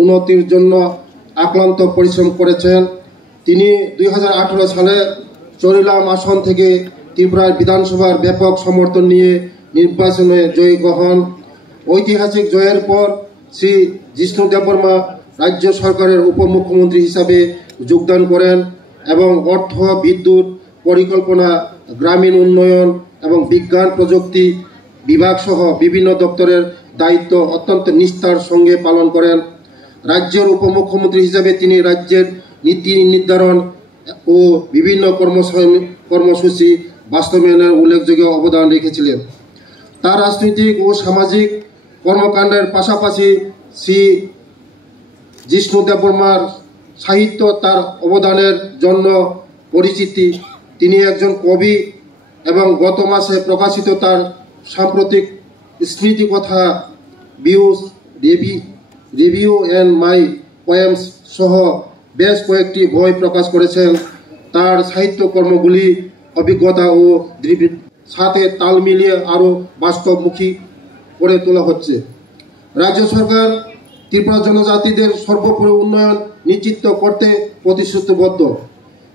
উন্নতির জন্য আক্রান্ত পরিশ্রম করেছেন। তিনি 2018 সালে চরিলাম আসন থেকে ত্রিপুরার বিধানসভার ব্যাপক সমর্থন নিয়ে নির্বাচনে জয়ী হন। ঐতিহাসিক জয়ের পর শ্রী জিষ্ণু দেববর্মা রাজ্য সরকারের উপমুখ্যমন্ত্রী হিসাবে যোগদান করেন এবং অর্থ, বিদ্যুৎ, পরিকল্পনা, গ্রামীণ উন্নয়ন এবং বিজ্ঞান প্রযুক্তি বিভাগ সহ বিভিন্ন দপ্তরের দায়িত্ব অত্যন্ত নিষ্ঠার সঙ্গে পালন করেন। রাজ্যের উপমুখ্যমন্ত্রী হিসাবে তিনি রাজ্যের নীতি নির্ধারণ ও বিভিন্ন কর্মসূচি বাস্তবায়নের উল্লেখযোগ্য অবদান রেখেছিলেন। তার রাজনৈতিক ও সামাজিক কর্মকাণ্ডের পাশাপাশি শ্রী জিষ্ণু দেববর্মার সাহিত্য তার অবদানের জন্য পরিচিতি। তিনি একজন কবি এবং গত মাসে প্রকাশিত তার সাম্প্রতিক স্মৃতিকথা views, review and my poems সহ বেশ কয়েকটি বই প্রকাশ করেছেন। তার সাহিত্যকর্মগুলি অভিজ্ঞতা ও সাথে তাল মিলিয়ে আরও বাস্তবমুখী করে তোলা হচ্ছে। রাজ্য সরকার ত্রিপুরা জনজাতিদের সর্বোপরি উন্নয়ন নিশ্চিত করতে প্রতিশ্রুতিবদ্ধ।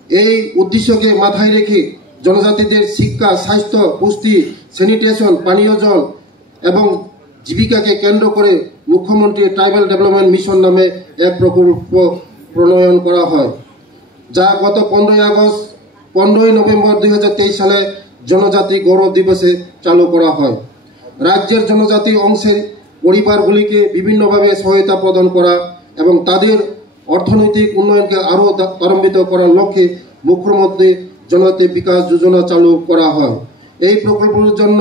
এই উদ্দেশ্যকে মাথায় রেখে জনজাতিদের শিক্ষা, স্বাস্থ্য, পুষ্টি, স্যানিটেশন, পানীয় জল এবং জীবিকাকে কেন্দ্র করে মুখ্যমন্ত্রী ট্রাইবাল ডেভেলপমেন্ট মিশন নামে এক প্রকল্প প্রণয়ন করা হয়, যা গত 15ই নভেম্বর 2023 সালে জনজাতি গৌরব দিবসে চালু করা হয়। রাজ্যের জনজাতি অংশের পরিবারগুলিকে বিভিন্নভাবে সহায়তা প্রদান করা এবং তাদের অর্থনৈতিক উন্নয়নকে আরও ত্বরান্বিত করার লক্ষ্যে মুখ্যমন্ত্রী জনজাতি বিকাশ যোজনা চালু করা হয়। এই প্রকল্পের জন্য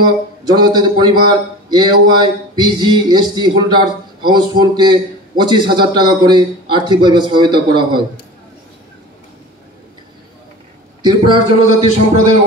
জনজাতি পরিবার, AOY, PG, ST হোল্ডার হাউসহোল্ডকে 25,000 টাকা করে আর্থিকভাবে সহায়তা করা হয়। ত্রিপুরার জনজাতি সম্প্রদায়ের